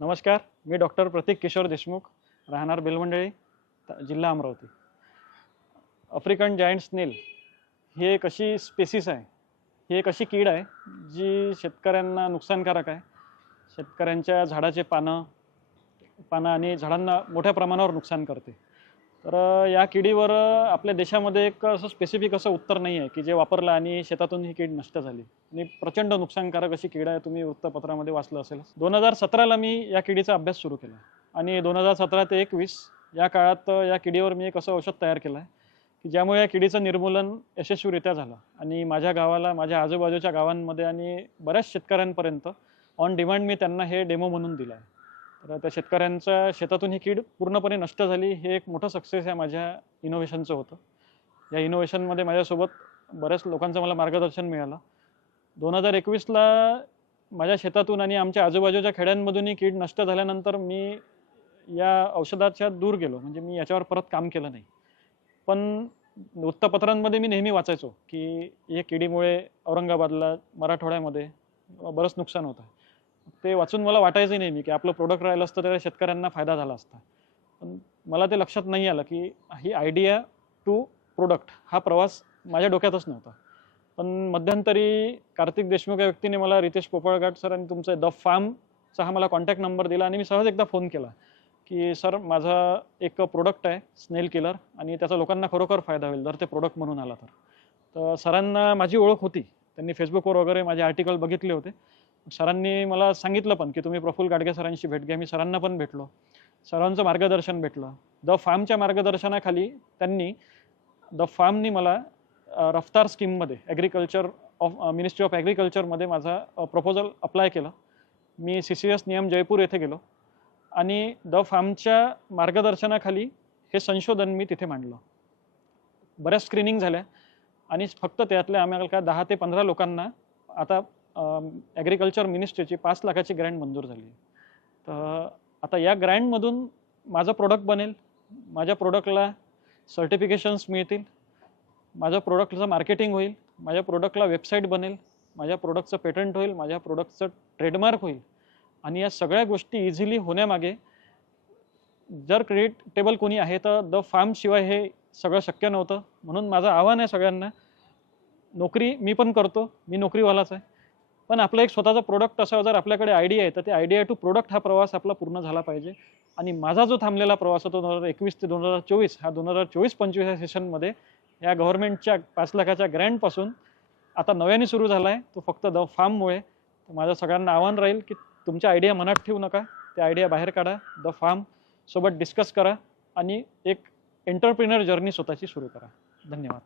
नमस्कार मी डॉक्टर प्रतीक किशोर देशमुख राहणार बेलमंडळी त- जिल्हा अमरावती. आफ्रिकन जायंट स्नेल ही एक अशी स्पेसिस आहे. ही एक अशी कीड आहे जी शेतकऱ्यांना नुकसानकारक आहे. शेतकऱ्यांच्या झाडाचे पानं पानं आणि झाडांना मोठ्या प्रमाणावर नुकसान करते. तर या किडीवर आपल्या देशामध्ये एक असं स्पेसिफिक असं उत्तर नाही आहे की जे वापरलं आणि शेतातून ही कीड नष्ट झाली. आणि प्रचंड नुकसानकारक अशी कीड आहे तुम्ही वृत्तपत्रामध्ये वाचलं असेल दोन हजार सतराला मी या किडीचा अभ्यास सुरू केला. आणि दोन हजार सतरा ते एकवीस या काळात या किडीवर मी एक असं औषध तयार केलं आहे की ज्यामुळे या किडीचं निर्मूलन यशस्वीरित्या झालं. आणि माझ्या गावाला माझ्या आजूबाजूच्या गावांमध्ये आणि बऱ्याच शेतकऱ्यांपर्यंत ऑन डिमांड मी त्यांना हे डेमो म्हणून दिलं आहे. तर त्या शेतकऱ्यांच्या शेतातून ही कीड पूर्णपणे नष्ट झाली हे एक मोठं सक्सेस या माझ्या इनोव्हेशनचं होतं. या इनोव्हेशनमध्ये माझ्यासोबत बऱ्याच लोकांचं मला मार्गदर्शन मिळालं. दोन हजार एकवीसला माझ्या शेतातून आणि आमच्या आजूबाजूच्या खेड्यांमधून ही कीड नष्ट झाल्यानंतर मी या औषधाच्या दूर गेलो. म्हणजे मी याच्यावर परत काम केलं नाही. पण वृत्तपत्रांमध्ये मी नेहमी वाचायचो की या किडीमुळे औरंगाबादला मराठवाड्यामध्ये बरंच नुकसान होतं ते वाचून मला वाटायचं नेहमी की आपलं प्रोडक्ट राहिलं असतं त्याला शेतकऱ्यांना फायदा झाला असता. पण मला ते लक्षात नाही आलं की ही आयडिया टू प्रोडक्ट हा प्रवास माझ्या डोक्यातच नव्हता. पण मध्यंतरी कार्तिक देशमुख या व्यक्तीने मला रितेश पोपळघाट सर आणि तुमचा द फार्मचा हा मला कॉन्टॅक्ट नंबर दिला आणि मी सहज एकदा फोन केला की सर माझा एक प्रोडक्ट आहे स्नेल किलर आणि त्याचा लोकांना खरोखर फायदा होईल जर ते प्रोडक्ट म्हणून आला तर. तर सरांना माझी ओळख होती. त्यांनी फेसबुकवर वगैरे माझे आर्टिकल बघितले होते. सरांनी मला सांगितलं पण की तुम्ही प्रफुल्ल गाडगे सरांशी भेट घ्या. मी सरांना पण भेटलो. सरांचं मार्गदर्शन भेटलं. द फार्मच्या मार्गदर्शनाखाली त्यांनी द फार्मनी मला रफ्तार स्कीममध्ये ॲग्रिकल्चर ऑफ मिनिस्ट्री ऑफ ॲग्रिकल्चरमध्ये माझा प्रपोजल अप्लाय केला. मी सी सी एस नियम जयपूर येथे गेलो आणि द फार्मच्या मार्गदर्शनाखाली हे संशोधन मी तिथे मांडलं. बऱ्याच स्क्रीनिंग झाल्या. आणि फक्त त्यातल्या आम्हाला काय दहा ते पंधरा लोकांना आता ॲग्रिकल्चर मिनिस्ट्रीची पाच लाखाची ग्रँड मंजूर झाली. तर आता या ग्रँडमधून माझं प्रोडक्ट बनेल माझ्या प्रोडक्टला सर्टिफिकेशन्स मिळतील माझ्या प्रोडक्टचं मार्केटिंग होईल माझ्या प्रोडक्टला वेबसाईट बनेल माझ्या प्रोडक्टचं पेटंट होईल माझ्या प्रोडक्टचं ट्रेडमार्क होईल. आणि या सगळ्या गोष्टी इझिली होण्यामागे जर क्रेडिटेबल कोणी आहे तर द फार्मशिवाय हे सगळं शक्य नव्हतं. म्हणून माझं आव्हान आहे सगळ्यांना नोकरी मी पण करतो मी नोकरीवालाच आहे. पण आपलं एक स्वतःचं प्रोडक्ट असावं जर आपल्याकडे आयडिया आहे तर ते आयडिया टू प्रोडक्ट हा प्रवास आपला पूर्ण झाला पाहिजे. आणि माझा जो थांबलेला प्रवास होतो दोन हजार एकवीस ते दोन हजार चोवीस हा दोन हजार चोवीस पंचवीस या सेशनमध्ये या गव्हर्नमेंटच्या पाच लाखाच्या ग्रँडपासून आता नव्याने सुरू झाला आहे तो फक्त द फार्ममुळे तर माझं सगळ्यांना आव्हान राहील की तुमच्या आयडिया मनात ठेवू नका. त्या आयडिया बाहेर काढा. द फार्म सोबत डिस्कस करा. आणि एक एंटरप्रिनर जर्नी स्वतःची सुरू करा. धन्यवाद.